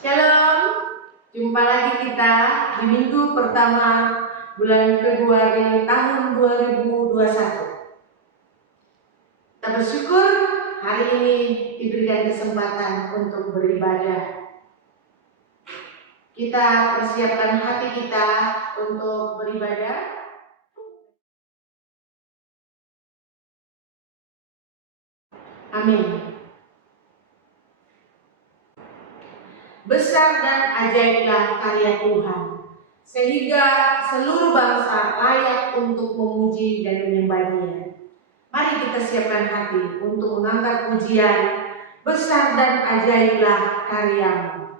Shalom, jumpa lagi kita di minggu pertama bulan Februari tahun 2021. Kita bersyukur hari ini diberikan kesempatan untuk beribadah. Kita persiapkan hati kita untuk beribadah. Amin. Besar dan ajaiblah karya Tuhan, sehingga seluruh bangsa layak untuk memuji dan menyembah Dia. Mari kita siapkan hati untuk mengangkat pujian, besar dan ajaiblah karya-Mu.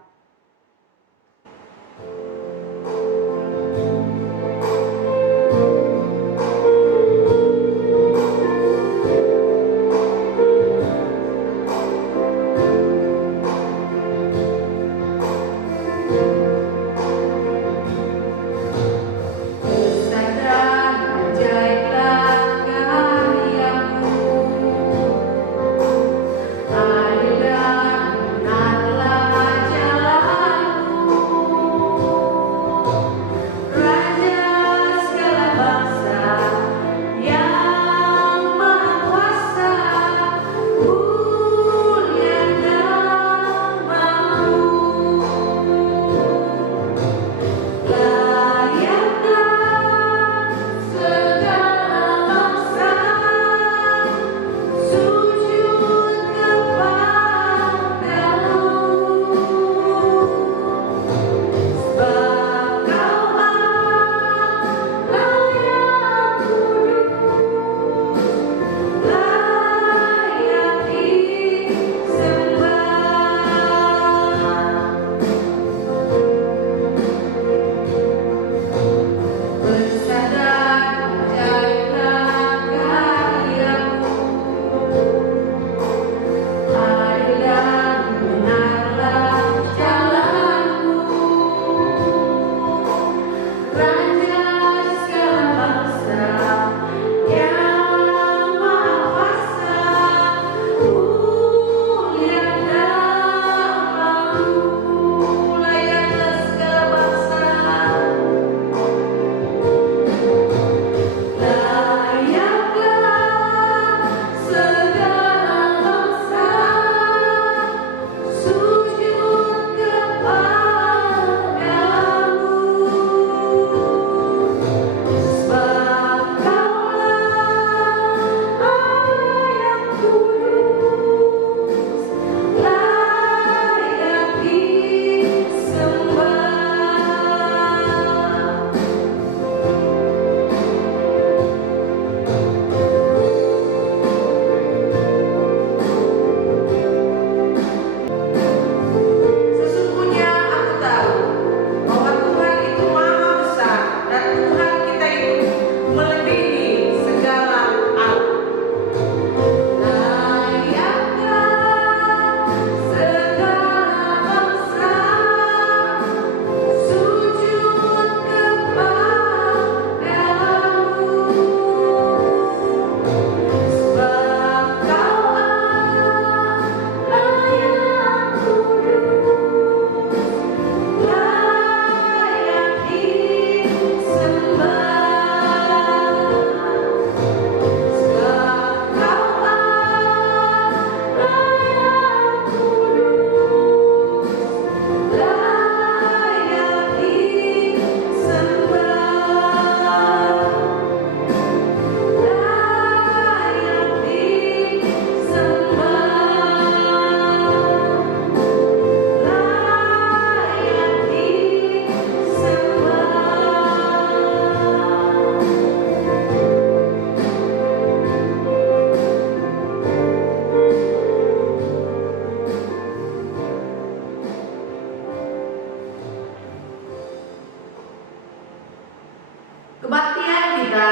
Kebaktian kita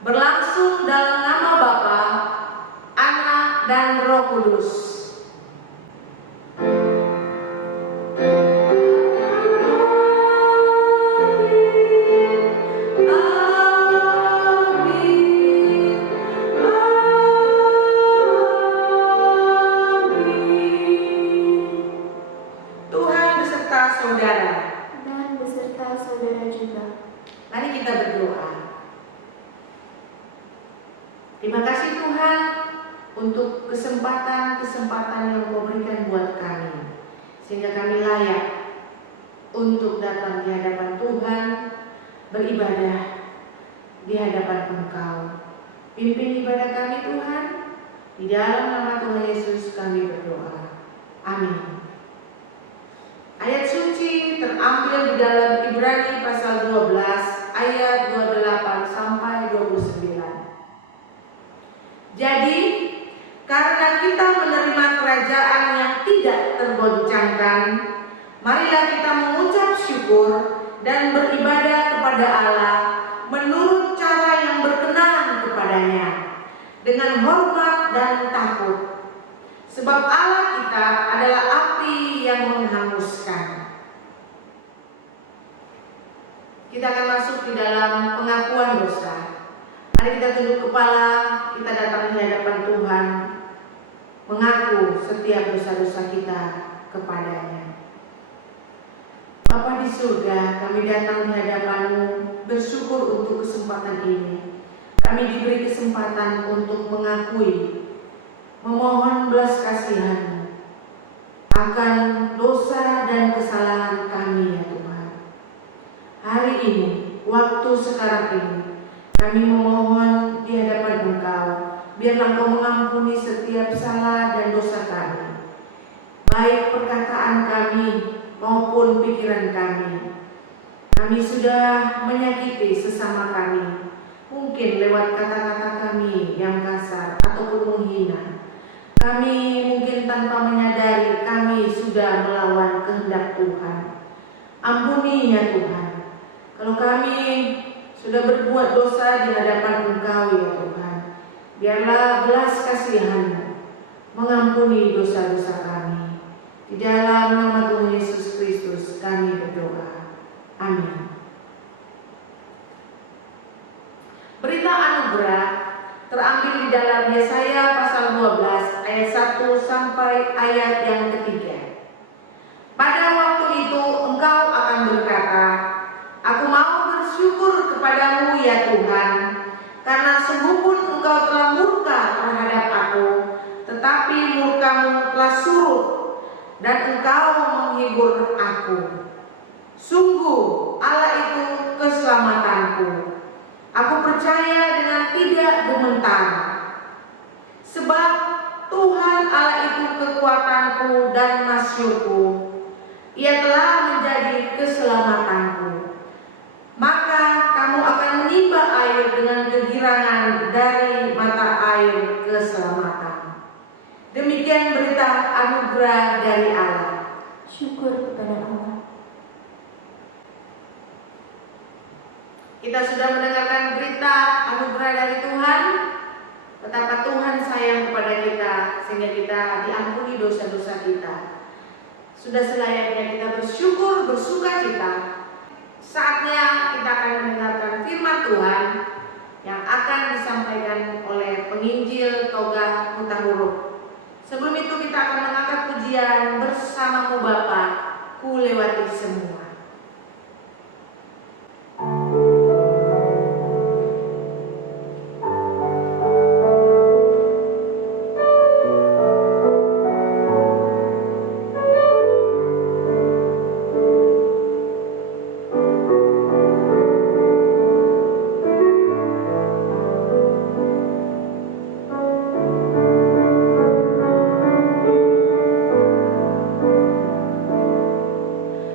berlangsung dalam nama Bapa, Anak, dan Roh Kudus. Tuhan Terima kasih Tuhan untuk kesempatan-kesempatan yang Kau berikan buat kami, sehingga kami layak untuk datang di hadapan Tuhan, beribadah di hadapan Engkau. Pimpin ibadah kami Tuhan, di dalam nama Tuhan Yesus kami berdoa. Amin. Ayat suci terambil di dalam Ibrani pasal 12 ayat 28 sampai 29. Jadi, karena kita menerima kerajaan yang tidak tergoncangkan, marilah kita mengucap syukur dan beribadah kepada Allah menurut cara yang berkenan kepadanya, dengan hormat dan takut. Sebab Allah kita adalah api yang menghanguskan. Kita akan masuk di dalam pengakuan dosa. Mari kita tunduk kepala, kita datang di hadapan Tuhan, mengaku setiap dosa-dosa kita kepadanya. Bapa di surga, kami datang di hadapan-Mu bersyukur untuk kesempatan ini. Kami diberi kesempatan untuk mengakui, memohon belas kasihan akan dosa dan kesalahan kami ya Tuhan. Hari ini, waktu sekarang ini, kami memohon di hadapan Engkau, biarlah Engkau mengampuni setiap salah dan dosa kami, baik perkataan kami maupun pikiran kami. Kami sudah menyakiti sesama kami, mungkin lewat kata-kata kami yang kasar ataupun menghina. Kami mungkin tanpa menyadari kami sudah melawan kehendak Tuhan. Ampuni ya Tuhan, kalau kami sudah berbuat dosa di hadapan Engkau ya Tuhan, biarlah belas kasihan-Mu mengampuni dosa-dosa kami. Di dalam nama Tuhan Yesus Kristus kami berdoa. Amin. Berita anugerah terambil di dalam Yesaya pasal 12 ayat 1 sampai ayat yang ketiga. Pada waktu itu engkau akan berkata, aku mau bersyukur kepadamu ya Tuhan, karena sungguh pun engkau telah murka terhadap aku, tetapi murkamu telah surut dan engkau menghibur aku. Sungguh Allah itu keselamatanku. Aku percaya dengan tidak gemetar, sebab Tuhan Allah itu kekuatanku dan masyurku. Ia telah menjadi keselamatanku. Maka kamu akan menimba air dengan kegirangan dari mata air keselamatan. Demikian berita anugerah dari Allah. Syukur kepada Allah. Kita sudah mendengarkan berita anugerah dari Tuhan, betapa Tuhan sayang kepada kita sehingga kita diampuni dosa-dosa kita. Sudah selayaknya kita bersyukur, bersukacita. Saatnya kita akan mendengarkan firman Tuhan yang akan disampaikan oleh penginjil Toga Hutahuruf. Sebelum itu kita akan mengangkat pujian bersamamu Bapa, ku lewati semua.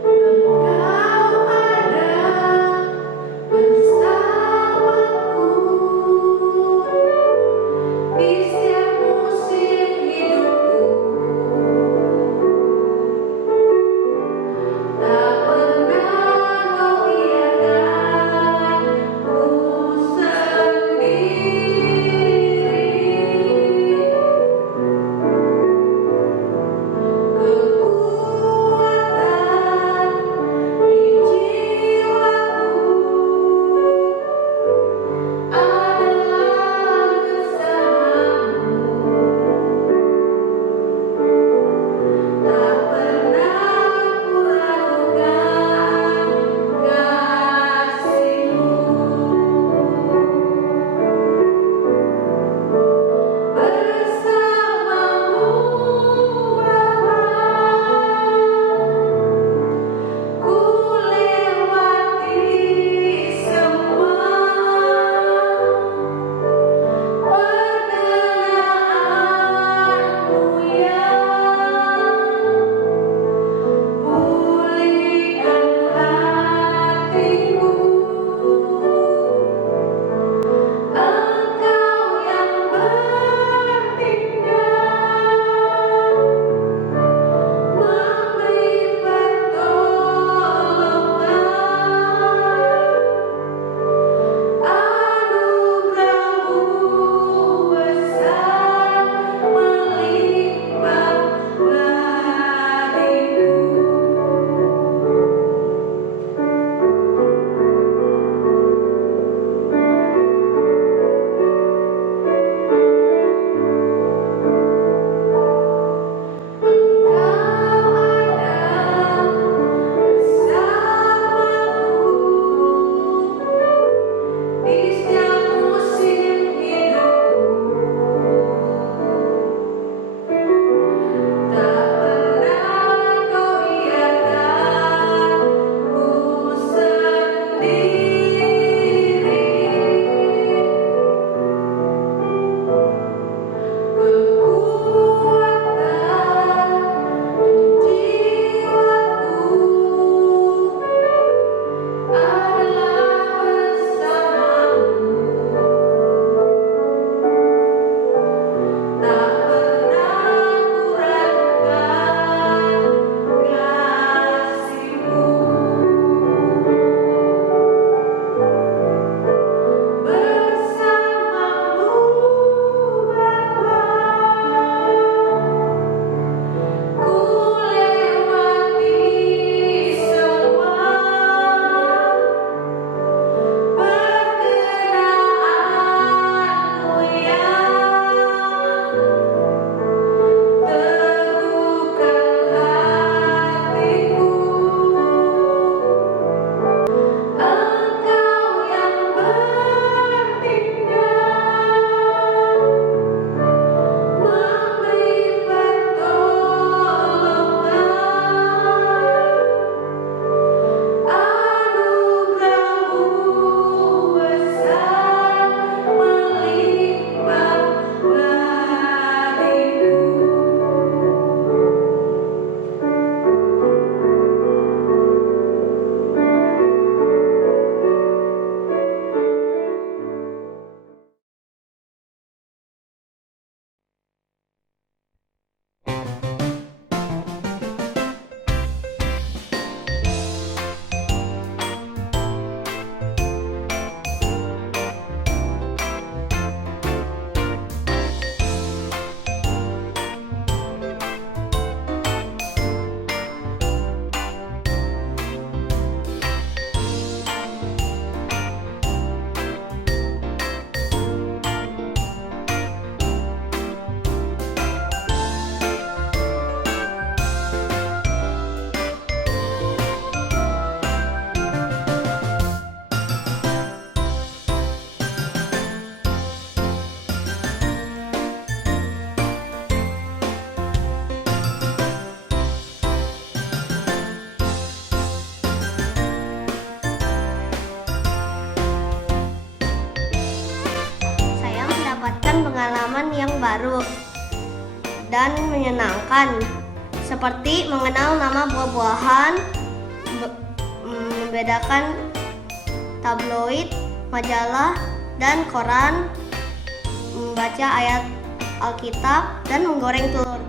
Engkau mendapatkan pengalaman yang baru dan menyenangkan, seperti mengenal nama buah-buahan, membedakan tabloid, majalah, dan koran, membaca ayat Alkitab, dan menggoreng telur.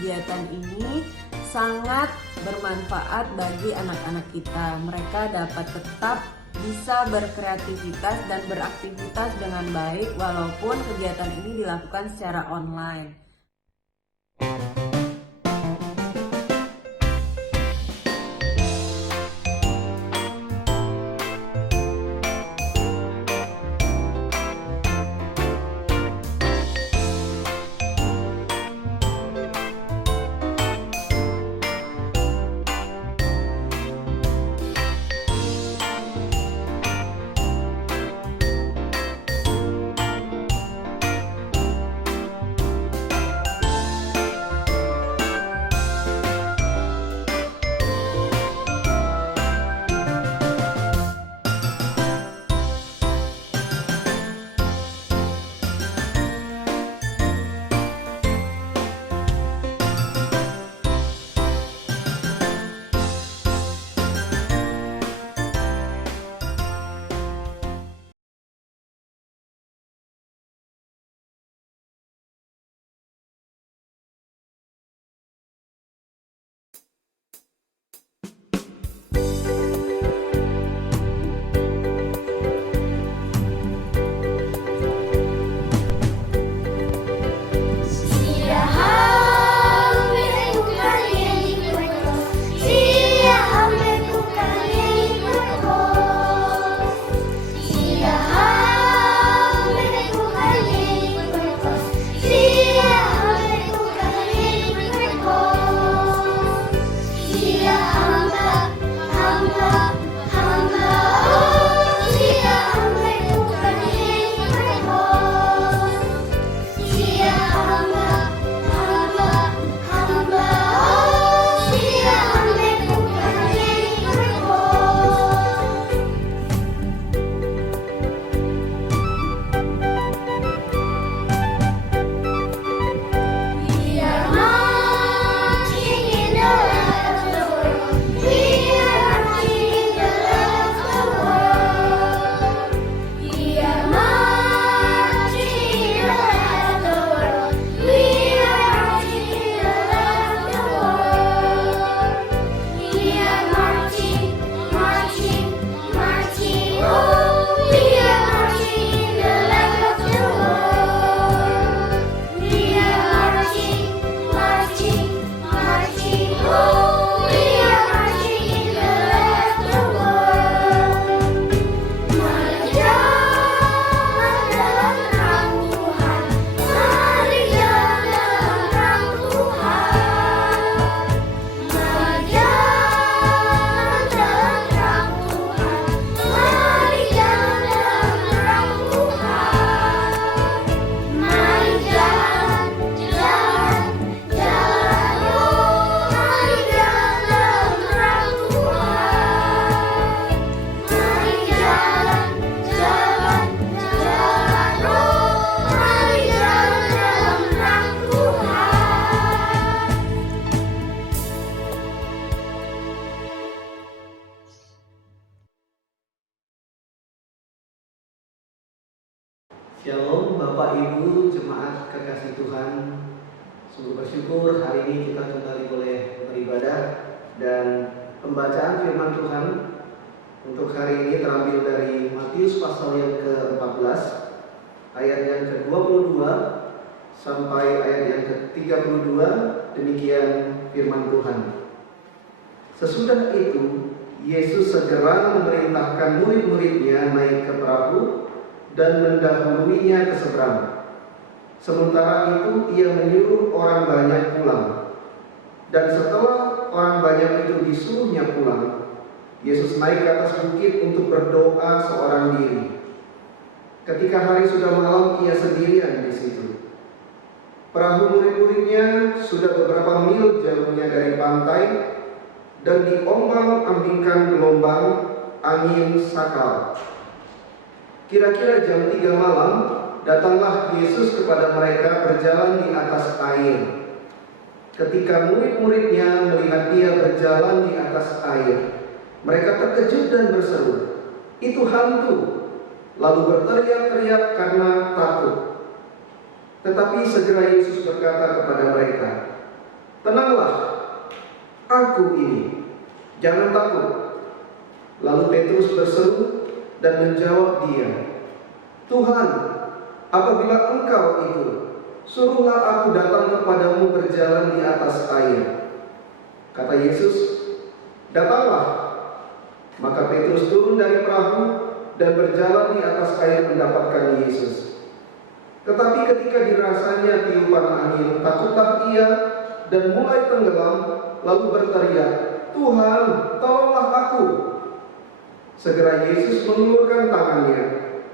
Kegiatan ini sangat bermanfaat bagi anak-anak kita. Mereka dapat tetap bisa berkreativitas dan beraktivitas dengan baik walaupun kegiatan ini dilakukan secara online. Shalom Bapak Ibu Jemaat kekasih Tuhan. Sungguh bersyukur hari ini kita kembali boleh beribadah dan pembacaan firman Tuhan untuk hari ini terambil dari Matius pasal yang ke-14 ayat yang ke-22 sampai ayat yang ke-32. Demikian firman Tuhan. Sesudah itu Yesus segera memerintahkan murid-muridnya naik ke perahu dan mendahuluinya ke seberang. Sementara itu ia menyuruh orang banyak pulang. Dan setelah orang banyak itu disuruhnya pulang, Yesus naik ke atas bukit untuk berdoa seorang diri. Ketika hari sudah malam, ia sendirian di situ. Perahu murid-muridnya sudah beberapa mil jauhnya dari pantai, dan diombang-ambingkan gelombang angin sakal. Kira-kira jam 3 malam, datanglah Yesus kepada mereka berjalan di atas air. Ketika murid-muridnya melihat dia berjalan di atas air, mereka terkejut dan berseru, "Itu hantu!" Lalu berteriak-teriak karena takut. Tetapi segera Yesus berkata kepada mereka, "Tenanglah, aku ini, jangan takut." Lalu Petrus berseru dan menjawab dia, "Tuhan, apabila Engkau itu, suruhlah aku datang kepadamu berjalan di atas air." Kata Yesus, "Datanglah." Maka Petrus turun dari perahu dan berjalan di atas air mendapatkan Yesus. Tetapi ketika dirasanya tiupan angin, takutlah ia dan mulai tenggelam, lalu berteriak, "Tuhan, tolonglah aku." Segera Yesus mengulurkan tangannya,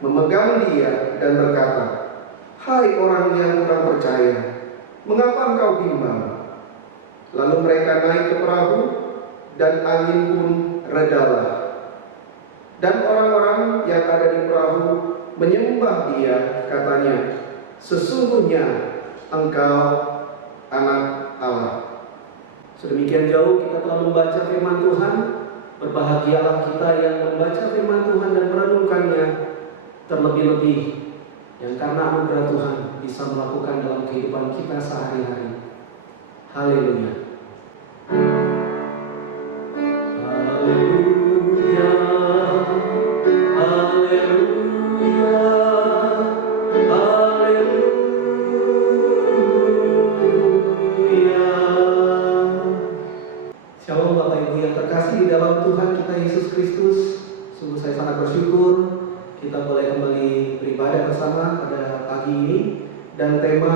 memegang dia dan berkata, "Hai orang yang kurang percaya, mengapa engkau bimbang?" Lalu mereka naik ke perahu dan angin pun redalah. Dan orang-orang yang ada di perahu menyembah dia, katanya, "Sesungguhnya engkau anak Allah." Sedemikian jauh kita telah membaca firman Tuhan. Berbahagialah kita yang membaca firman Tuhan dan merenungkannya, terlebih-lebih yang karena anugerah Tuhan bisa melakukan dalam kehidupan kita sehari-hari. Haleluya. Haleluya. Haleluya. Haleluya. Shalom Bapak Ibu yang terkasih di dalam Tuhan kita Yesus Kristus. Sungguh saya sangat bersyukur kita boleh kembali beribadah bersama pada pagi ini. Dan tema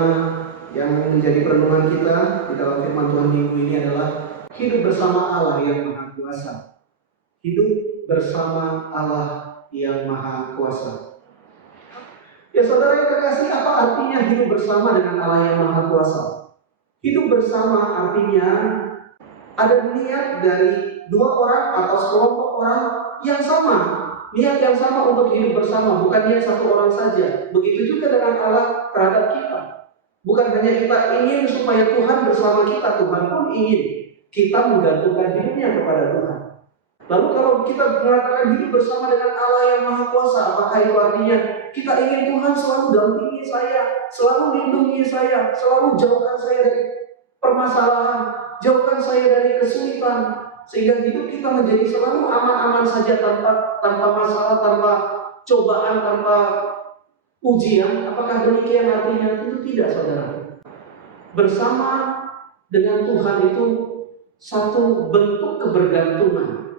yang menjadi perenungan kita di dalam firman Tuhan minggu ini adalah hidup bersama Allah yang Maha Kuasa. Hidup bersama Allah yang Maha Kuasa. Ya saudara yang terkasih, apa artinya hidup bersama dengan Allah yang Maha Kuasa? Hidup bersama artinya ada niat dari dua orang atau sekelompok orang yang sama. Niat yang sama untuk hidup bersama, bukan niat satu orang saja. Begitu juga dengan Allah terhadap kita. Bukan hanya kita ingin supaya Tuhan bersama kita, Tuhan pun ingin kita menggantungkan hidupnya kepada Tuhan. Lalu kalau kita mengatakan hidup bersama dengan Allah yang Maha Kuasa, apakah itu artinya kita ingin Tuhan selalu dampingi saya, selalu lindungi saya, selalu jauhkan saya dari permasalahan, jauhkan saya dari kesulitan, sehingga hidup kita menjadi selalu aman-aman saja tanpa masalah, tanpa cobaan, tanpa ujian? Apakah demikian artinya? Tentu tidak, saudara. Bersama dengan Tuhan itu satu bentuk kebergantungan.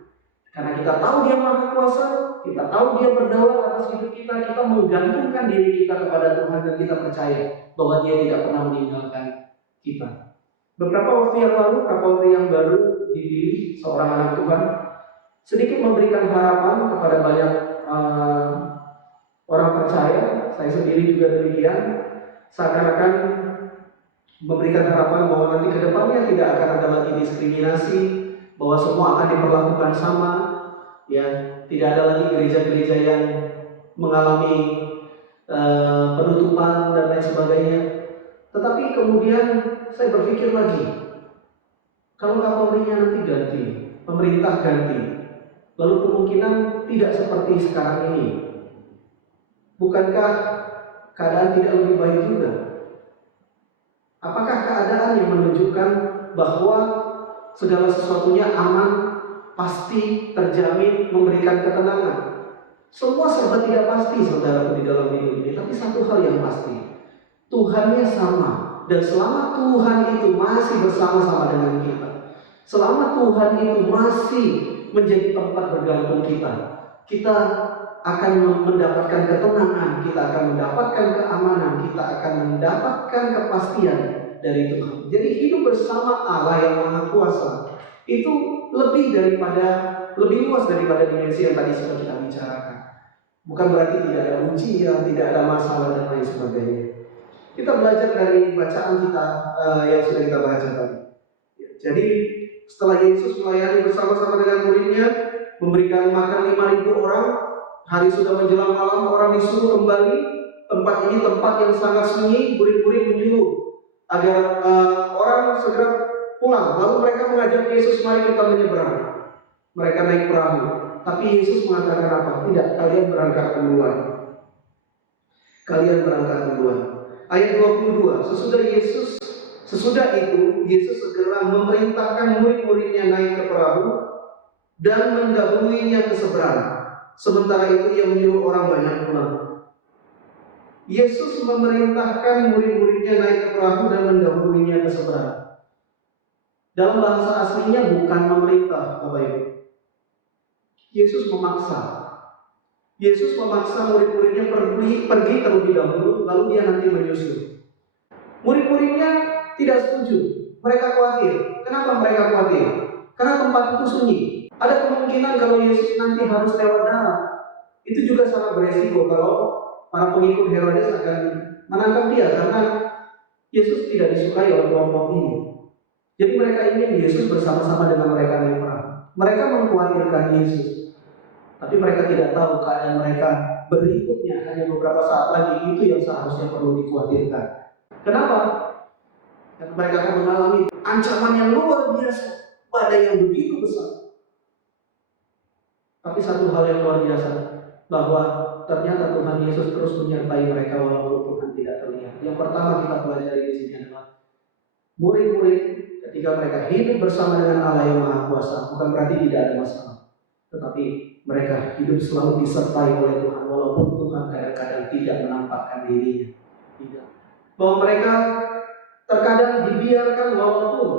Karena kita tahu Dia Maha Kuasa, kita tahu Dia berdaulat atas hidup kita, kita menggantungkan diri kita kepada Tuhan dan kita percaya bahwa Dia tidak pernah meninggalkan kita. Beberapa waktu yang lalu, Kapolri yang baru dipilih, seorang anak Tuhan, sedikit memberikan harapan kepada banyak orang percaya. Saya sendiri juga demikian. Seakan-akan memberikan harapan bahwa nanti ke depannya tidak akan ada lagi diskriminasi, bahwa semua akan diperlakukan sama, ya, tidak ada lagi gereja-gereja yang mengalami penutupan dan lain sebagainya. Tetapi kemudian saya berpikir lagi, kalau Kapolrinya nanti ganti, pemerintah ganti, lalu kemungkinan tidak seperti sekarang ini, bukankah keadaan tidak lebih baik juga? Apakah keadaan yang menunjukkan bahwa segala sesuatunya aman, pasti, terjamin, memberikan ketenangan? Semua serba tidak pasti, saudara, di dalam hidup ini. Tapi satu hal yang pasti, Tuhannya sama. Dan selama Tuhan itu masih bersama-sama dengan kita, selama Tuhan itu masih menjadi tempat bergantung kita, kita akan mendapatkan ketenangan, kita akan mendapatkan keamanan, kita akan mendapatkan kepastian dari Tuhan. Jadi hidup bersama Allah yang Maha Kuasa itu lebih luas daripada dimensi yang tadi sudah kita bicarakan. Bukan berarti tidak ada ujian, tidak ada masalah dan lain sebagainya. Kita belajar dari bacaan kita yang sudah kita baca tadi. Jadi setelah Yesus melayani bersama-sama dengan muridnya, memberikan makan 5.000 orang, hari sudah menjelang malam, orang disuruh kembali. Tempat ini tempat yang sangat sunyi, murid-murid menyuruh agar orang segera pulang. Lalu mereka mengajak Yesus, mari kita menyeberang. Mereka naik perahu. Tapi Yesus mengatakan apa? Tidak, kalian berangkat duluan. Kalian berangkat duluan. Ayat 22, sesudah itu Yesus segera memerintahkan murid-muridnya naik ke perahu dan mendahuluinya ke seberang. Sementara itu ia menyuruh orang banyak pulang. Yesus memerintahkan murid-muridnya naik ke perahu dan mendahuluinya ke seberang. Dalam bahasa aslinya bukan memerintah, Bapak Ibu. Yesus memaksa. Yesus memaksa murid-muridnya pergi terlebih dahulu, lalu dia nanti menyusul. Murid-muridnya tidak setuju. Mereka khawatir. Kenapa mereka khawatir? Karena tempat itu sunyi. Ada kemungkinan kalau Yesus nanti harus lewat darat. Itu juga sangat beresiko kalau para pengikut Herodes akan menangkap dia, karena Yesus tidak disukai oleh kelompok ini. Jadi mereka ingin Yesus bersama-sama dengan mereka naik perahu. Mereka mengkhawatirkan Yesus. Tapi mereka tidak tahu keadaan mereka berikutnya hanya beberapa saat lagi, itu yang seharusnya perlu dikhawatirkan. Kenapa? Karena mereka akan mengalami ancaman yang luar biasa, badai yang begitu besar. Tapi satu hal yang luar biasa, bahwa ternyata Tuhan Yesus terus menyertai mereka walaupun Tuhan tidak terlihat. Yang pertama kita pelajari di sini adalah murid-murid ketika mereka hidup bersama dengan Allah yang Maha Kuasa, bukan berarti tidak ada masalah, tetapi mereka hidup selalu disertai oleh Tuhan walaupun Tuhan kadang-kadang tidak menampakkan dirinya. Tidak. Bahwa mereka terkadang dibiarkan walaupun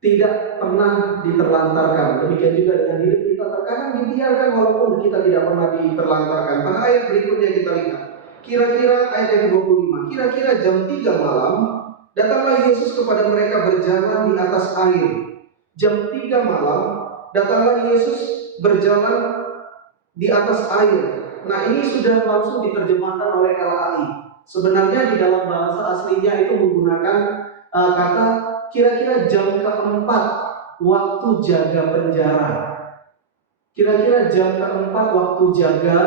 tidak pernah diterlantarkan. Demikian juga dengan hidup kita, terkadang dibiarkan walaupun kita tidak pernah diterlantarkan. Pada ayat berikutnya kita lihat, kira-kira ayat yang 25, kira-kira jam 3 malam datanglah Yesus kepada mereka berjalan di atas air. Jam 3 malam datanglah Yesus berjalan di atas air. Nah, ini sudah langsung diterjemahkan oleh LAI. Sebenarnya di dalam bahasa aslinya itu menggunakan kata kira-kira jam keempat waktu jaga penjara. Kira-kira jam keempat waktu jaga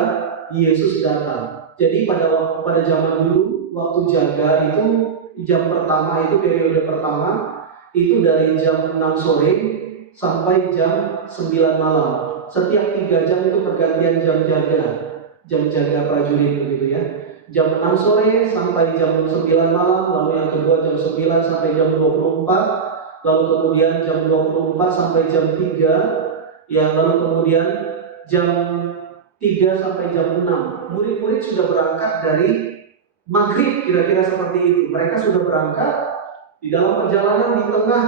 Yesus datang. Jadi pada zaman dulu waktu jaga itu jam pertama itu periode pertama itu dari jam 6 sore sampai jam 9 malam. Setiap 3 jam itu pergantian jam jaga prajurit begitu ya. Jam 6 sore sampai jam 9 malam, lalu yang kedua jam 9 sampai jam 24, lalu kemudian jam 24 sampai jam 3, ya, lalu kemudian jam 3 sampai jam 6. Murid-murid sudah berangkat dari maghrib, kira-kira seperti itu. Mereka sudah berangkat di dalam perjalanan di tengah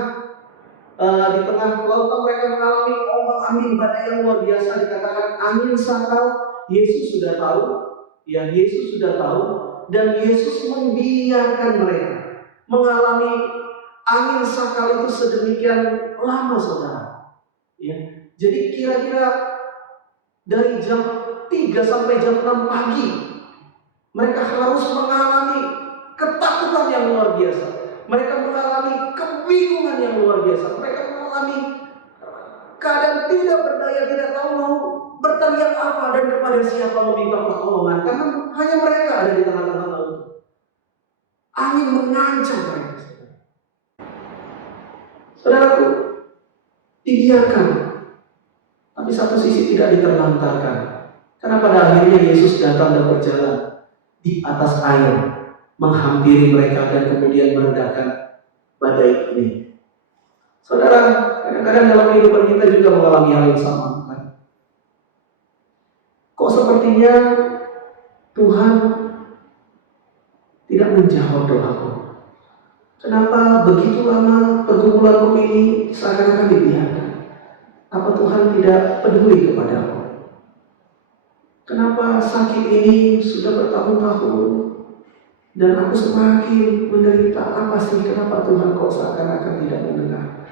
lautan mereka mengalami ombak angin badai yang luar biasa, dikatakan angin sakal. Yesus sudah tahu, dan Yesus membiarkan mereka mengalami angin sakal itu sedemikian lama, saudara. Ya, jadi kira-kira dari jam 3 sampai jam 6 pagi mereka harus mengalami ketakutan yang luar biasa. Mereka mengalami kebingungan yang luar biasa. Mereka mengalami keadaan tidak berdaya, tidak tahu mau berteriak apa dan kepada siapa meminta pertolongan, karena hanya mereka ada di tengah-tengah laut. Angin mengancam mereka. Saudaraku, dibiarkan, tapi satu sisi tidak diterlantarkan, karena pada akhirnya Yesus datang dan berjalan di atas air, menghampiri mereka dan kemudian meredakan badai ini. Saudara, kadang-kadang dalam kehidupan kita juga mengalami hal yang sama, bukan? Kok sepertinya Tuhan tidak menjawab doaku? Kenapa begitu lama pergumulanku ini seakan-akan dibiarkan? Apa Tuhan tidak peduli kepadaku? Kenapa sakit ini sudah bertahun-tahun dan aku semakin menderita? Apa sih, kenapa Tuhan kok seakan-akan tidak mendengar?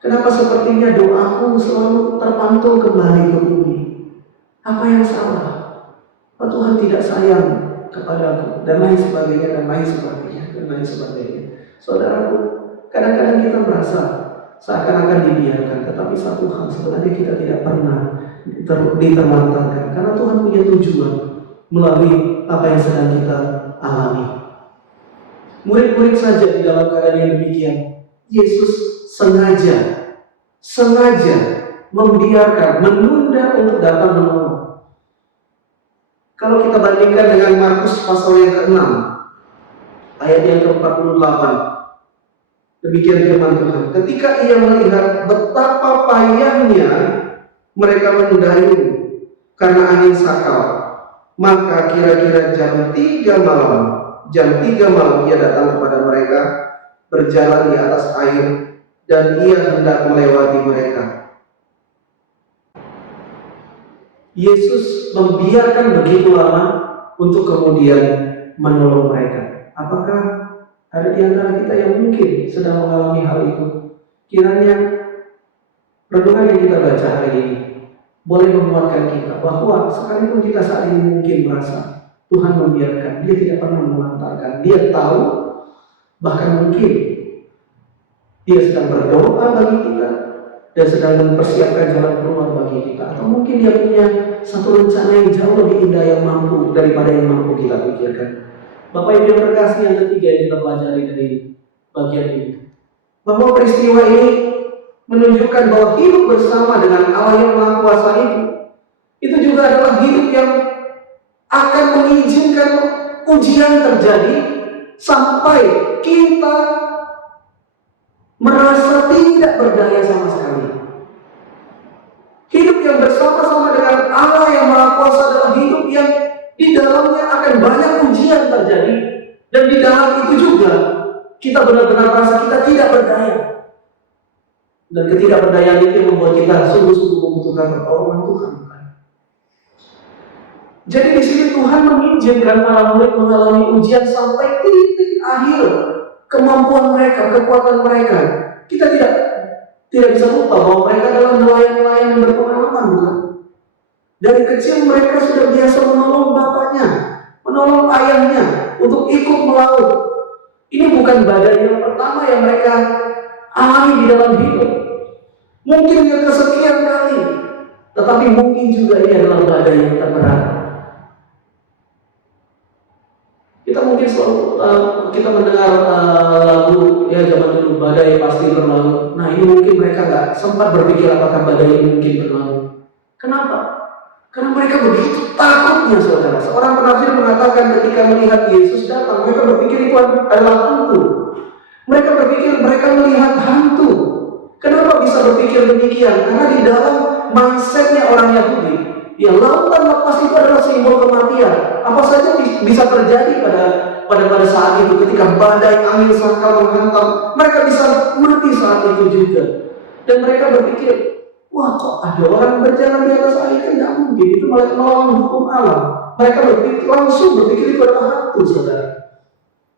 Kenapa sepertinya doaku selalu terpantul kembali ke bumi? Apa yang salah? Oh, Tuhan tidak sayang kepadaku, dan lain sebagainya, dan lain sebagainya, dan lain sebagainya. Saudaraku, kadang-kadang kita merasa seakan-akan dibiarkan, tetapi satu hal sebenarnya kita tidak pernah diterlantarkan, karena Tuhan punya tujuan melalui apa yang sedang kita alami. Murid-murid saja di dalam keadaan yang demikian, Yesus sengaja membiarkan, menunda untuk datang menolong. Kalau kita bandingkan dengan Markus pasal yang ke-6, ayat yang ke-48, demikian firman Tuhan. Ketika ia melihat betapa payahnya mereka mendayung karena angin sakal, maka kira-kira jam 3 malam ia datang kepada mereka, berjalan di atas air, dan ia hendak melewati mereka. Yesus membiarkan begitu lama untuk kemudian menolong mereka. Apakah ada di antara kita yang mungkin sedang mengalami hal itu? Kiranya renungan yang kita baca hari ini boleh menguatkan kita bahwa sekalipun kita saat ini mungkin merasa Tuhan membiarkan, Dia tidak pernah melantarkan. Dia tahu, bahkan mungkin Dia sedang berdoa bagi kita dan sedang mempersiapkan jalan keluar bagi kita. Atau mungkin Dia punya satu rencana yang jauh lebih indah yang mampu daripada yang mampu kita pikirkan. Bapak Ibu yang terkasih, yang ketiga yang kita pelajari dari bagian ini, bahwa peristiwa ini menunjukkan bahwa hidup bersama dengan Allah yang Maha Kuasa itu juga adalah hidup yang akan mengizinkan ujian terjadi sampai kita merasa tidak berdaya sama sekali. Hidup yang bersama-sama dengan Allah yang Maha Kuasa adalah hidup yang di dalamnya akan banyak ujian terjadi, dan di dalam itu juga kita benar-benar merasa kita tidak berdaya. Dan ketidakberdayaan itu membuat kita sungguh-sungguh membutuhkan pertolongan Tuhan. Jadi di sini Tuhan mengizinkan para murid mengalami ujian sampai titik akhir kemampuan mereka, kekuatan mereka. Kita tidak bisa lupa bahwa mereka adalah nelayan-nelayan yang berpengalaman, bukan? Dari kecil mereka sudah biasa menolong bapaknya, menolong ayahnya untuk ikut melaut. Ini bukan badai yang pertama yang mereka alami di dalam hidup. Mungkin yang kesekian kali, tetapi mungkin juga ini adalah badai yang terberat. Kita mungkin selalu kita mendengar lagu ya zaman dulu, badai pasti berlalu. Nah, ini mungkin mereka nggak sempat berpikir apakah badai ini mungkin berlalu. Kenapa? Karena mereka begitu takutnya, saudara. Seorang penafsir mengatakan ketika melihat Yesus datang, mereka berpikir itu adalah hantu. Mereka berpikir mereka melihat hantu. Kenapa bisa berpikir demikian? Karena di dalam mindsetnya orang Yahudi, ya, lautan lepas itu adalah simbol kematian. Apa saja bisa terjadi pada saat itu ketika badai angin sakal menghantam, mereka bisa mati saat itu juga. Dan mereka berpikir, wah, kok ada orang berjalan di atas air? Kan tidak mungkin, itu malah melawan hukum alam. Mereka langsung berpikir itu adalah hantu, saudara.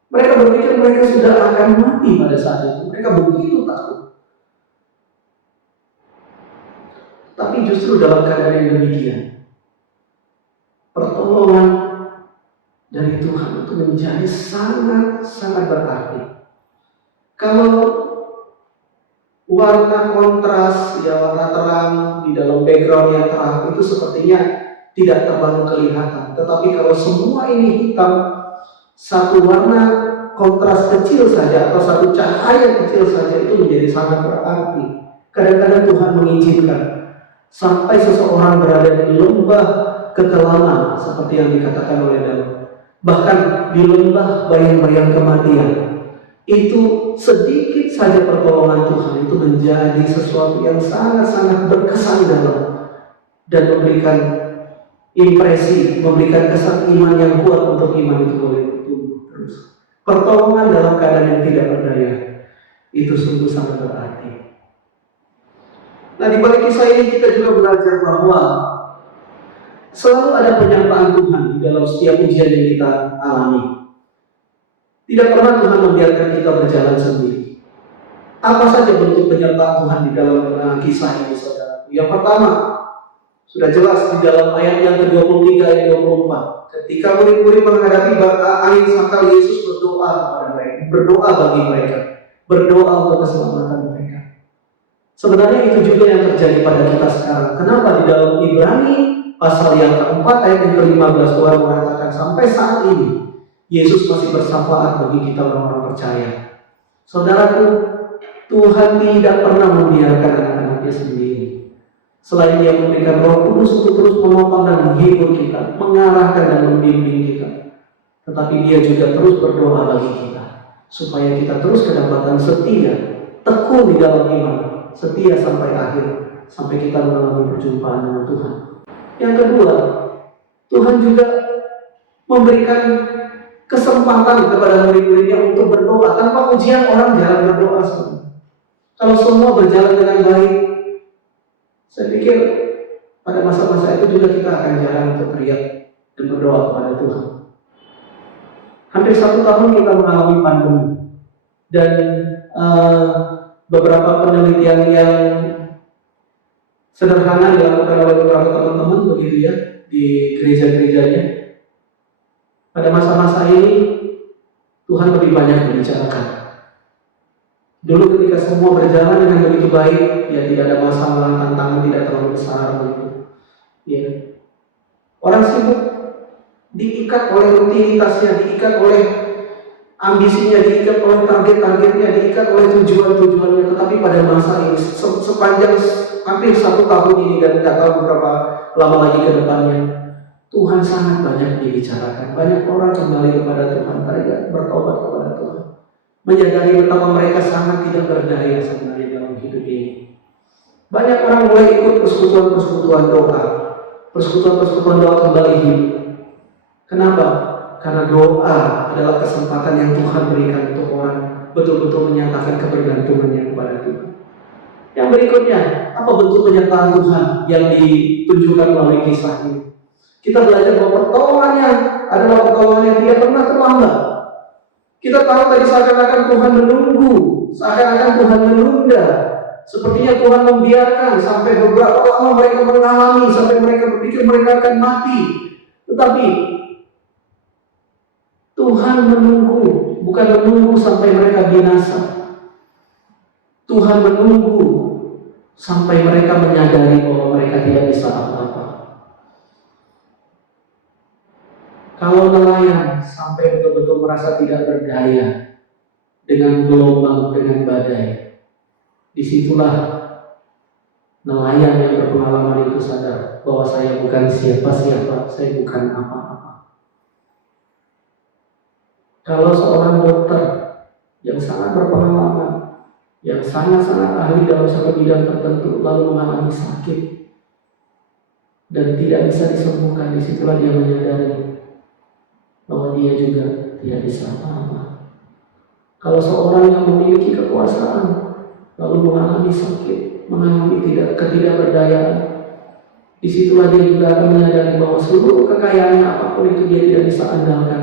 Mereka berpikir mereka sudah akan mati pada saat itu. Mereka begitu takut. Tapi justru dalam keadaan yang demikian, pertolongan dari Tuhan itu menjadi sangat berarti. Kalau warna kontras, ya warna terang di dalam background yang terang itu sepertinya tidak terlalu kelihatan. Tetapi kalau semua ini hitam, satu warna kontras kecil saja atau satu cahaya kecil saja itu menjadi sangat berarti. Kadang-kadang Tuhan mengizinkan sampai seseorang berada di lembah kekelaman seperti yang dikatakan oleh Daud, bahkan di lembah bayang-bayang kematian, itu sedikit saja pertolongan Tuhan itu menjadi sesuatu yang sangat-sangat berkesan dalam dan memberikan impresi, memberikan kesan iman yang kuat untuk iman itu boleh tumbuh terus. Pertolongan dalam keadaan yang tidak berdaya itu sungguh sangat berarti. Nah, di balik kisah ini kita juga belajar bahwa selalu ada penyertaan Tuhan di dalam setiap ujian yang kita alami. Tidak pernah Tuhan membiarkan kita berjalan sendiri. Apa saja bentuk penyertaan Tuhan di dalam kisah ini, saudara? Yang pertama, Sudah jelas di dalam ayat yang ke-23 ayat 24. Ketika murid-murid menghadapi angin sakal, Yesus berdoa kepada mereka, berdoa bagi mereka, berdoa untuk keselamatan mereka. Sebenarnya itu juga yang terjadi pada kita sekarang. Kenapa di dalam Ibrani pasal yang ke-4 ayat yang ke-15 Tuhan mengatakan sampai saat ini Yesus masih bersyafaat bagi kita orang-orang percaya. Saudaraku, Tuhan tidak pernah membiarkan anak-anaknya sendiri. Selain Dia memberikan Roh Kudus untuk terus menopang dan menghibur kita, mengarahkan dan membimbing kita, tetapi Dia juga terus berdoa bagi kita supaya kita terus kedapatan setia, tekun di dalam iman, setia sampai akhir, sampai kita mengalami perjumpaan dengan Tuhan. Yang kedua, Tuhan juga memberikan kesempatan kepada murid-muridnya untuk berdoa. Tanpa ujian orang jarang berdoa. Kalau semua berjalan dengan baik, saya pikir pada masa-masa itu juga kita akan jarang untuk teriak dan berdoa kepada Tuhan. Hampir 1 tahun kita mengalami pandemi, dan beberapa penelitian yang sederhana dilakukan oleh beberapa teman-teman begitu ya di gereja-gerejanya. Pada masa-masa ini Tuhan lebih banyak membicarakan. Dulu ketika semua berjalan dengan begitu baik, ya tidak ada masalah, tantangan tidak terlalu besar gitu. Ya. Orang sibuk diikat oleh rutinitasnya, diikat oleh ambisinya, diikat oleh target-targetnya, diikat oleh tujuan-tujuannya. Tetapi pada masa ini, sepanjang hampir 1 tahun ini dan tidak tahu berapa lama lagi ke depannya, Tuhan sangat banyak dibicarakan. Banyak orang kembali kepada Tuhan, bertobat kepada Tuhan, menyadari betapa mereka sangat tidak berdaya sebenarnya dalam hidup ini. Banyak orang mulai ikut persekutuan-persekutuan doa, persekutuan-persekutuan doa kembali hidup. Kenapa? Karena doa adalah kesempatan yang Tuhan berikan untuk orang betul-betul menyatakan kebergantungannya kepada Tuhan. Yang berikutnya, apa bentuk penyertaan Tuhan yang ditunjukkan melalui kisah ini? Kita belajar bahwa pertolongannya adalah pertolongan yang tidak pernah terlambat. Kita tahu tadi seakan-akan Tuhan menunggu, seakan-akan Tuhan menunda. Sepertinya Tuhan membiarkan sampai beberapa lama mereka mengalami, sampai mereka berpikir mereka akan mati. Tetapi Tuhan menunggu, bukan menunggu sampai mereka binasa. Tuhan menunggu sampai mereka menyadari bahwa mereka tidak bisa apa-apa. Kalau nelayan sampai betul-betul merasa tidak berdaya dengan gelombang, dengan badai, disitulah nelayan yang berpengalaman itu sadar bahwa saya bukan siapa-siapa, saya bukan apa-apa. Kalau seorang dokter yang sangat berpengalaman, yang sangat-sangat ahli dalam satu bidang tertentu, lalu mengalami sakit dan tidak bisa disembuhkan, disitulah dia menyadari bahwa dia juga tidak bisa apa-apa. Kalau seorang yang memiliki kekuasaan lalu mengalami sakit, mengalami ketidakberdayaan, disitulah dia juga akan menyadari bahwa seluruh kekayaannya apapun itu dia tidak bisa andalkan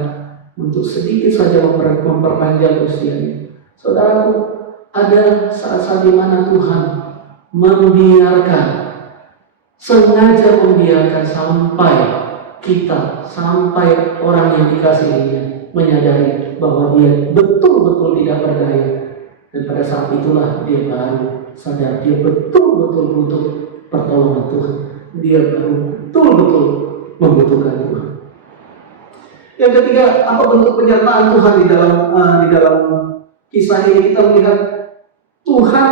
untuk sedikit saja memperpanjang usianya. Saudaraku, ada saat-saat di mana Tuhan sengaja membiarkan sampai orang yang dikasihinya menyadari bahwa dia betul-betul tidak berdaya, dan pada saat itulah dia baru sadar dia betul-betul butuh pertolongan Tuhan, dia baru betul-betul membutuhkan Tuhan. Yang ketiga, apa bentuk penyertaan Tuhan di dalam kisah ini? Kita melihat Tuhan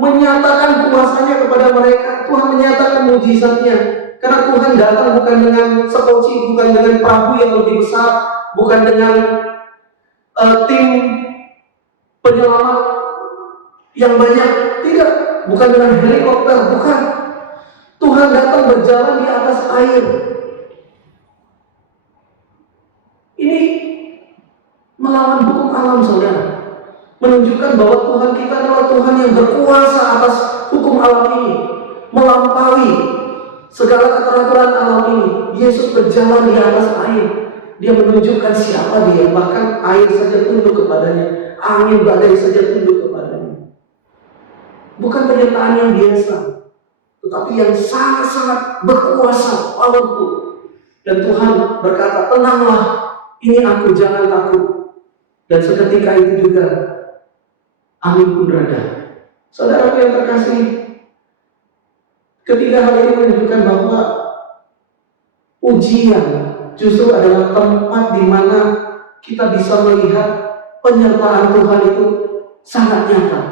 menyatakan kuasanya kepada mereka, Tuhan menyatakan mujizatnya. Karena Tuhan datang bukan dengan sekoci, bukan dengan perahu yang lebih besar, bukan dengan tim penyelamat yang banyak, tidak, bukan dengan helikopter, bukan. Tuhan datang berjalan di atas air. Ini melawan hukum alam, saudara, menunjukkan bahwa Tuhan kita adalah Tuhan yang berkuasa atas hukum alam ini, melampaui segala keteraturan alam ini. Yesus berjalan di atas air. Dia menunjukkan siapa dia. Bahkan air saja tunduk kepadanya, angin badai saja tunduk kepadanya. Bukan penyertaan yang biasa, tetapi yang sangat-sangat berkuasa, powerful. Dan Tuhan berkata, tenanglah, ini aku, jangan takut. Dan seketika itu juga angin pun reda. Saudaraku yang terkasih, ketiga hal ini menunjukkan bahwa ujian justru adalah tempat di mana kita bisa melihat penyertaan Tuhan itu sangat nyata.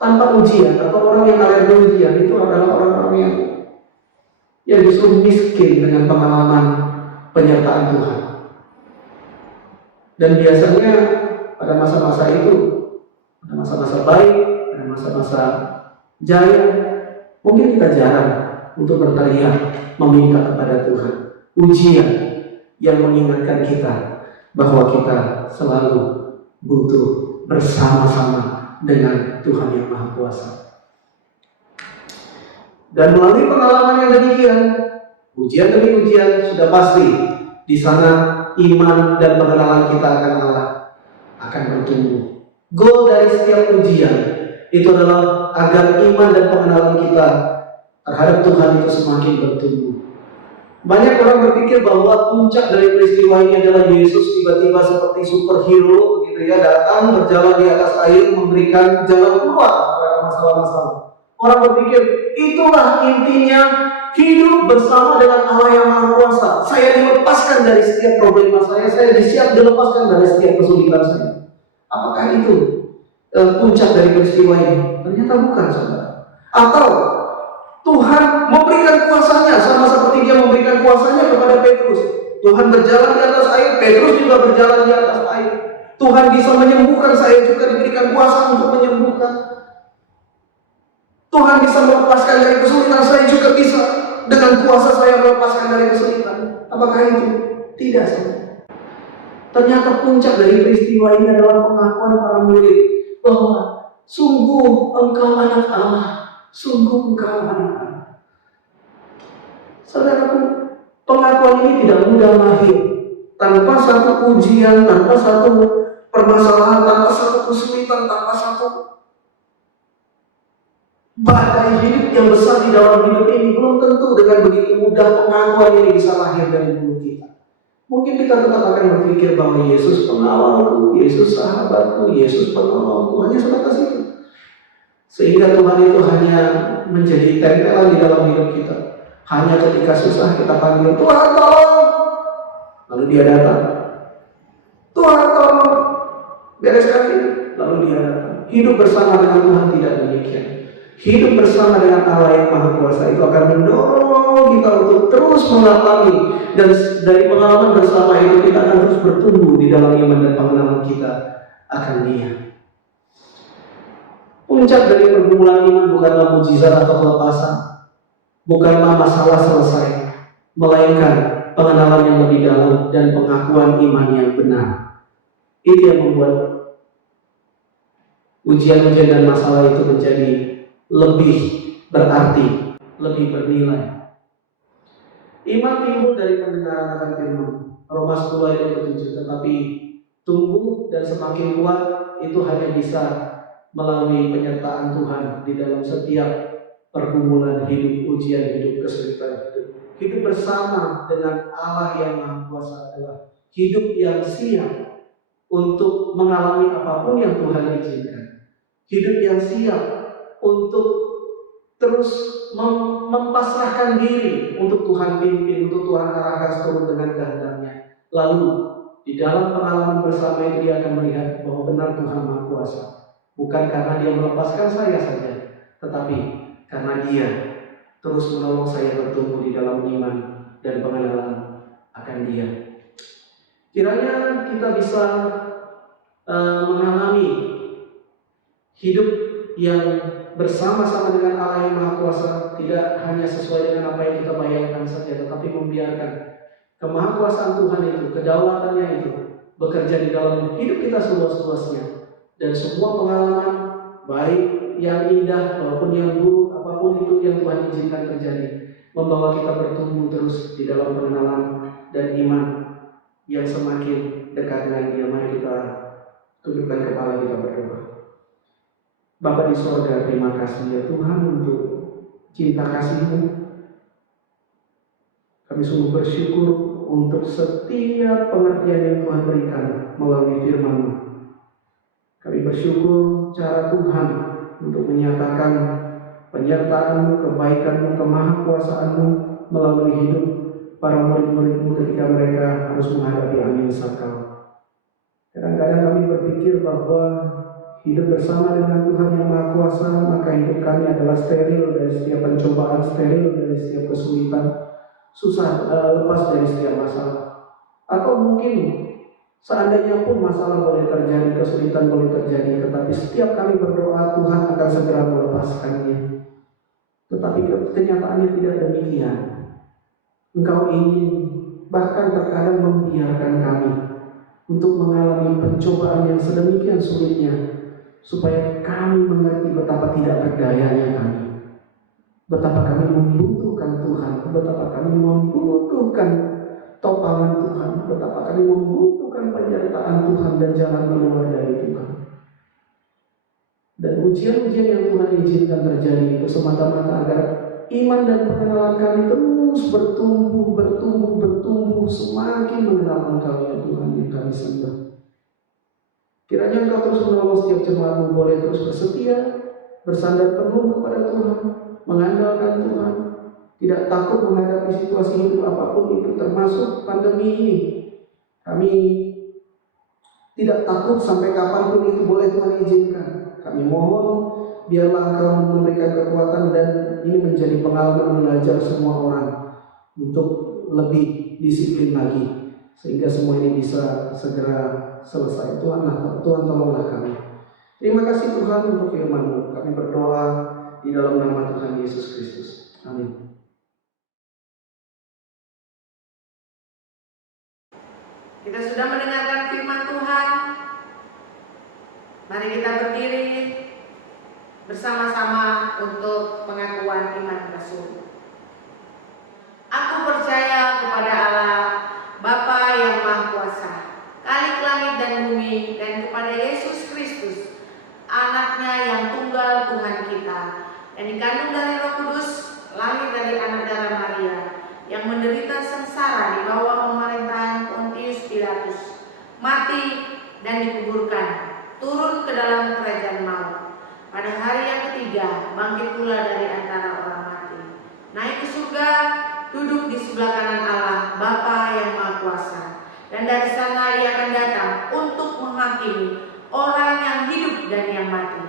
Tanpa ujian atau orang yang alergi ujian itu adalah orang-orang yang justru miskin dengan pengalaman penyertaan Tuhan. Dan biasanya pada masa-masa itu, pada masa-masa baik, pada masa-masa jaya, mungkin kita jarang untuk berteriak meminta kepada Tuhan. Ujian yang mengingatkan kita bahwa kita selalu butuh bersama-sama dengan Tuhan yang Maha Kuasa. Dan melalui pengalaman yang demikian, ujian demi ujian, sudah pasti di sana iman dan pengenalan kita akan Allah akan bertumbuh. Goal dari setiap ujian itu adalah agar iman dan pengenalan kita terhadap Tuhan itu semakin bertumbuh. Banyak orang berpikir bahwa puncak dari peristiwa ini adalah Yesus tiba-tiba seperti superhero begitu ya, datang berjalan di atas air memberikan jalan keluar pada masalah-masalah. Orang berpikir itulah intinya hidup bersama dengan Allah yang Maha Kuasa. Saya dilepaskan dari setiap problema saya disiap dilepaskan dari setiap kesulitan saya. Apakah itu puncak dari peristiwa ini? Ternyata bukan, saudara. Atau Tuhan memberikan kuasanya sama seperti Dia memberikan kuasanya kepada Petrus. Tuhan berjalan di atas air, Petrus juga berjalan di atas air. Tuhan bisa menyembuhkan, saya juga diberikan kuasa untuk menyembuhkan. Tuhan bisa melepaskan dari kesulitan, saya juga bisa dengan kuasa saya melepaskan dari kesulitan. Apakah itu? Tidak, saudara. Ternyata puncak dari peristiwa ini adalah pengakuan para murid bahwa sungguh engkau anak Allah, sungguh engkau anak Allah. Saudaraku, pengakuan ini tidak mudah lahir tanpa satu ujian, tanpa satu permasalahan, tanpa satu kesulitan, tanpa satu badai hidup yang besar di dalam hidup ini. Belum tentu dengan begitu mudah pengakuan ini bisa lahir dari mulut kita. Mungkin kita tetap akan berpikir bahwa Yesus pengawalku, Yesus sahabatku, Yesus penolongku, hanya sebatas itu. Sehingga Tuhan itu hanya menjadi tempelan di dalam hidup kita. Hanya ketika susah kita panggil, Tuhan tolong, lalu Dia datang. Tuhan tolong, bereskan ini, lalu Dia datang. Hidup bersama dengan Tuhan tidak demikian. Hidup bersama dengan Allah yang Maha Kuasa itu akan mendorong kita untuk terus mengalami, dan dari pengalaman bersama itu kita akan terus bertumbuh di dalam iman dan pengenalan kita akan Dia. Puncak dari pergumulan iman bukanlah mujizat atau kelepasan, bukanlah masalah selesai, melainkan pengenalan yang lebih dalam dan pengakuan iman yang benar. Itu yang membuat ujian-ujian dan masalah itu menjadi lebih berarti, lebih bernilai. Iman timbul dari pendengaran akan firman, Roma 10 ayat 7. Tetapi tumbuh dan semakin kuat itu hanya bisa melalui penyertaan Tuhan di dalam setiap pergumulan hidup, ujian hidup, kesulitan hidup. Hidup bersama dengan Allah yang Maha Kuasa adalah hidup yang siap untuk mengalami apapun yang Tuhan izinkan. Hidup yang siap untuk terus mempasrahkan diri untuk Tuhan pimpin, untuk Tuhan arahkan seturut dengan kehendaknya. Lalu di dalam pengalaman bersama itu dia akan melihat bahwa benar Tuhan Maha Kuasa. Bukan karena Dia melepaskan saya saja, tetapi karena Dia terus menolong saya bertumbuh di dalam iman dan pengenalan akan Dia. Kiranya kita bisa mengalami hidup yang bersama-sama dengan Allah yang Maha Kuasa, tidak hanya sesuai dengan apa yang kita bayangkan saja, tetapi membiarkan kemahakuasaan Tuhan itu, kedaulatannya itu bekerja di dalam hidup kita seluas-luasnya. Dan semua pengalaman baik yang indah maupun yang buruk, apapun itu yang Tuhan izinkan terjadi, membawa kita bertumbuh terus di dalam pengenalan dan iman yang semakin dekat dengan Dia. Mari kita tundukkan kepala kita berdoa. Bapa di sorga, terima kasih ya Tuhan untuk cinta kasih-Mu. Kami sungguh bersyukur untuk setiap pengertian yang Tuhan berikan melalui firman-Mu. Kami bersyukur cara Tuhan untuk menyatakan penyertaan-Mu, kebaikan-Mu, kemahakuasaan-Mu melalui hidup para murid-murid-Mu ketika mereka harus menghadapi angin sakal. Kadang-kadang kami berpikir bahwa hidup bersama dengan Tuhan yang Maha Kuasa, maka hidup kami adalah steril dari setiap pencobaan, steril dari setiap kesulitan, lepas dari setiap masalah. Atau mungkin seandainya pun masalah boleh terjadi, kesulitan boleh terjadi, tetapi setiap kami berdoa Tuhan akan segera melepaskannya. Tetapi kenyataannya tidak demikian. Engkau ingin bahkan terkadang membiarkan kami untuk mengalami pencobaan yang sedemikian sulitnya, supaya kami mengerti betapa tidak berdayanya kami, betapa kami membutuhkan Tuhan, betapa kami membutuhkan topangan Tuhan, betapa kami membutuhkan penyertaan Tuhan dan jalan keluar dari Tuhan. Dan ujian-ujian yang Tuhan izinkan terjadi itu semata-mata agar iman dan pengenalan kami terus bertumbuh, semakin mengenal Engkau ya Tuhan yang kami sembah. Kiranya Engkau terus menolong setiap jemaat-Mu boleh terus bersetia, bersandar penuh kepada Tuhan, mengandalkan Tuhan, tidak takut menghadapi situasi hidup apapun itu, termasuk pandemi ini. Kami tidak takut sampai kapanpun itu boleh Tuhan izinkan. Kami mohon biarlah Engkau memberikan kekuatan dan ini menjadi pengalaman belajar semua orang untuk lebih disiplin lagi, sehingga semua ini bisa segera selesai. Tuhan tolonglah kami. Terima kasih Tuhan untuk firman-Mu. Kami berdoa di dalam nama Tuhan Yesus Kristus. Amin. Kita sudah mendengarkan firman Tuhan. Mari kita berdiri bersama-sama untuk pengakuan iman Rasul. Aku percaya kepada Allah, Bapa yang Maha Kuasa, Khalik langit dan bumi, dan kepada Yesus Kristus, Anaknya yang tunggal Tuhan kita, yang dikandung dari Roh Kudus, lahir dari anak darah Maria, yang menderita sengsara di bawah pemerintahan Pontius Pilatus, mati dan dikuburkan, turun ke dalam kerajaan maut. Pada hari yang ketiga, bangkit pula dari antara orang mati, naik ke surga, duduk di sebelah kanan Allah, Bapa yang Maha Kuasa. Dan dari sana Ia akan datang untuk menghakimi orang yang hidup dan yang mati.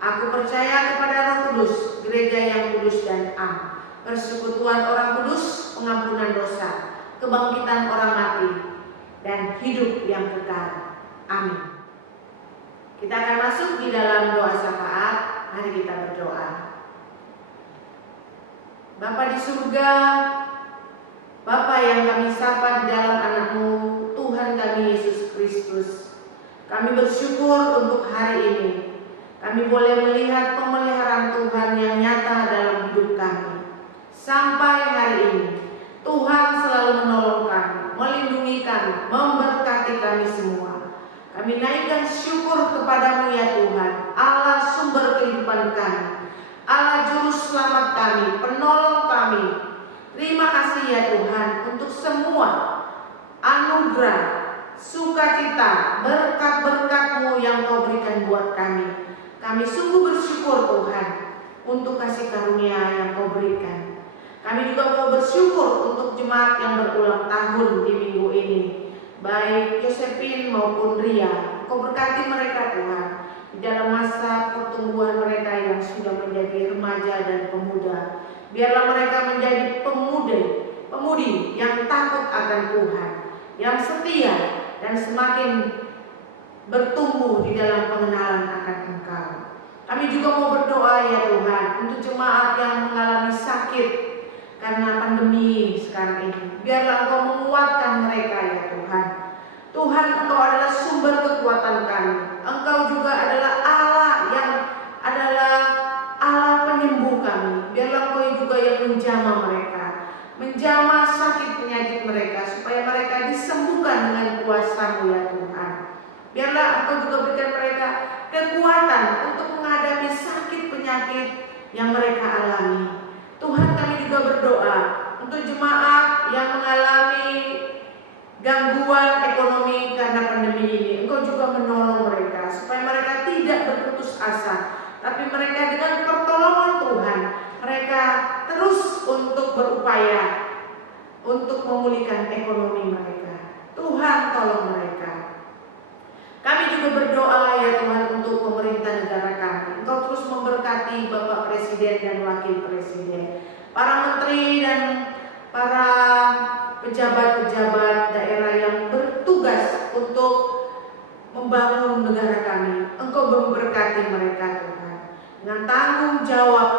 Aku percaya kepada Roh Kudus, gereja yang kudus dan am, persekutuan orang kudus, pengampunan dosa, kebangkitan orang mati, dan hidup yang kekal. Amin. Kita akan masuk di dalam doa syafaat. Mari kita berdoa. Bapa di surga, Bapa yang kami sapa di dalam anak-Mu, Tuhan kami Yesus Kristus, kami bersyukur untuk hari ini. Kami boleh melihat pemeliharaan Tuhan yang nyata dalam hidup kami. Sampai hari ini, Tuhan selalu menolong kami, melindungi kami, memberkati kami semua. Kami naikkan syukur kepada-Mu ya Tuhan, Allah sumber kehidupan kami, Allah juru selamat kami, penolong kami. Terima kasih ya Tuhan untuk semua anugerah, sukacita, berkat-berkat-Mu yang Kau berikan buat kami. Kami sungguh bersyukur Tuhan untuk kasih karunia yang Kau berikan. Kami juga mau bersyukur untuk jemaat yang berulang tahun di minggu ini, baik Josephine maupun Ria. Kau berkati mereka Tuhan di dalam masa pertumbuhan mereka yang sudah menjadi remaja dan pemuda. Biarlah mereka menjadi pemudi yang takut akan Tuhan, yang setia dan semakin bertumbuh di dalam pengenalan akan Engkau. Kami juga mau berdoa ya Tuhan untuk jemaat yang mengalami sakit karena pandemi sekarang ini. Biarlah Engkau menguatkan mereka ya Tuhan. Tuhan, Engkau adalah sumber kekuatan kami. Engkau juga adalah Allah yang adalah Allah penyembuh kami. Biarlah Engkau juga yang menjamah mereka, menjamah sakit penyakit mereka, supaya mereka disembuhkan dengan kuasa-Mu ya Tuhan. Biarlah Engkau juga berikan mereka kekuatan untuk menghadapi sakit penyakit yang mereka alami. Tuhan, kami juga berdoa untuk jemaat yang mengalami gangguan ekonomi karena pandemi ini. Engkau juga menolong mereka supaya mereka tidak berputus asa, tapi mereka dengan pertolongan Tuhan, mereka terus untuk berupaya untuk memulihkan ekonomi mereka. Tuhan, tolong mereka. Kami juga berdoa ya Tuhan untuk pemerintah negara kami. Engkau terus memberkati Bapak Presiden dan Wakil Presiden, para menteri dan para pejabat-pejabat daerah yang bertugas untuk membangun negara kami. Engkau memberkati mereka Tuhan. Dengan tanggung jawab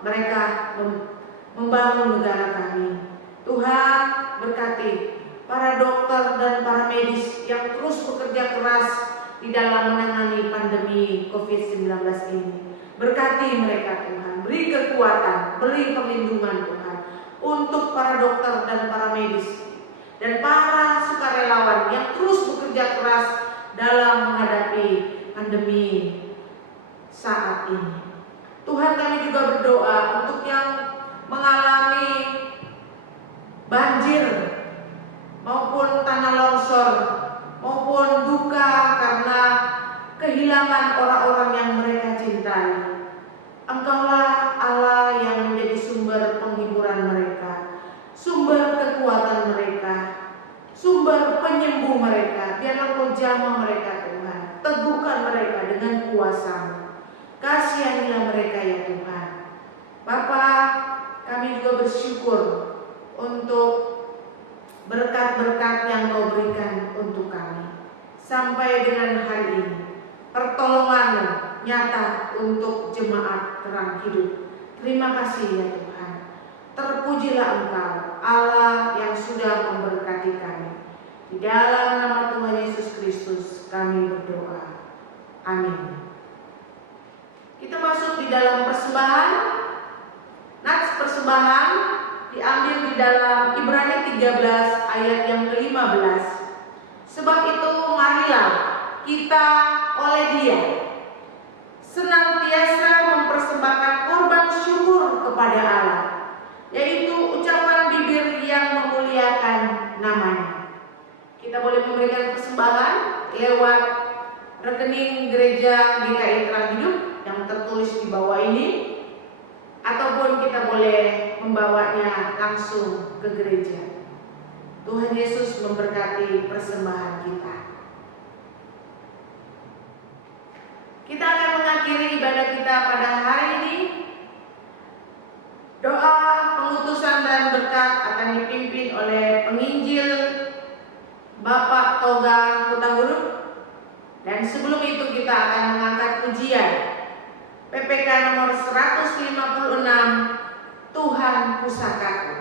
mereka membangun negara kami. Tuhan, berkati para dokter dan para medis yang terus bekerja keras di dalam menangani pandemi COVID-19 ini. Berkati mereka Tuhan, beri kekuatan, beri perlindungan Tuhan untuk para dokter dan para medis dan para sukarelawan yang terus bekerja keras dalam menghadapi pandemi saat ini. Tuhan, kami juga berdoa untuk yang mengalami banjir maupun tanah longsor maupun duka karena kehilangan orang-orang yang mereka cintai. Engkaulah Allah yang menjadi sumber penghiburan mereka, sumber kekuatan mereka, sumber penyembuh mereka. Biarlah Engkau jamah mereka Tuhan, teguhkan mereka dengan kuasa-Mu. Kasihanilah mereka ya Tuhan. Bapa, kami juga bersyukur untuk berkat-berkat yang Kau berikan untuk kami sampai dengan hari ini. Pertolongan-Mu nyata untuk jemaat Terang Hidup. Terima kasih ya Tuhan. Terpujilah Engkau, Allah yang sudah memberkati kami. Di dalam nama Tuhan Yesus Kristus kami berdoa. Amin. Kita masuk di dalam persembahan. Nats persembahan diambil di dalam Ibrani 13 ayat yang ke-15. Sebab itu marilah kita oleh Dia senantiasa mempersembahkan korban syukur kepada Allah, yaitu ucapan bibir yang memuliakan nama-Nya. Kita boleh memberikan persembahan lewat rekening gereja GKI Terang Hidup yang tertulis di bawah ini, ataupun kita boleh membawanya langsung ke gereja. Tuhan Yesus memberkati persembahan kita. Kita akan mengakhiri ibadah kita pada hari ini. Doa pengutusan dan berkat akan dipimpin oleh penginjil Bapak Toga Hutahuruf. Dan sebelum itu kita akan mengangkat pujian PPK nomor 156, Tuhan Pusakaku.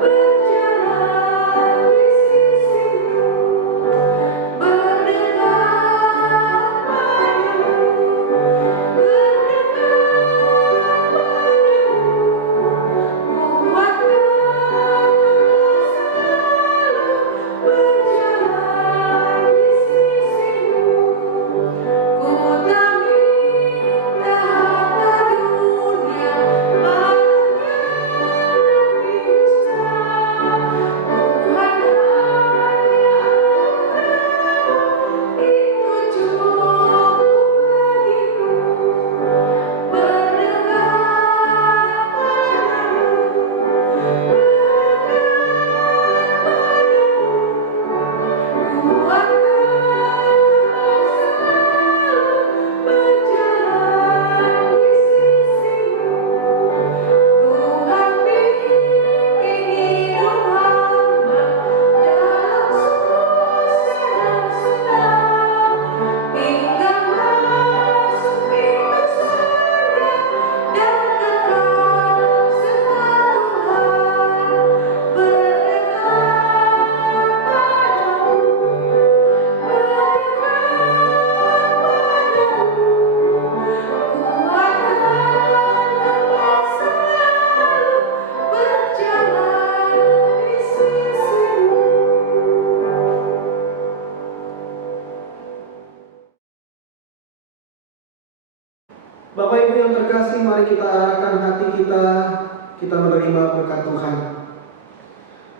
Berjalan di sisimu. yang terkasih, mari kita arahkan hati kita menerima berkat Tuhan.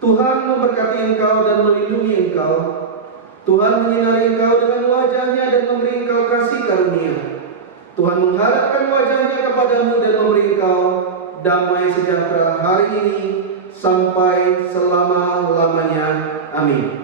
Tuhan memberkati engkau dan melindungi engkau. Tuhan menyinari engkau dengan wajah-Nya dan memberi engkau kasih karunia. Tuhan mengharapkan wajah-Nya kepadamu dan memberi engkau damai sejahtera hari ini sampai selama-lamanya. Amin.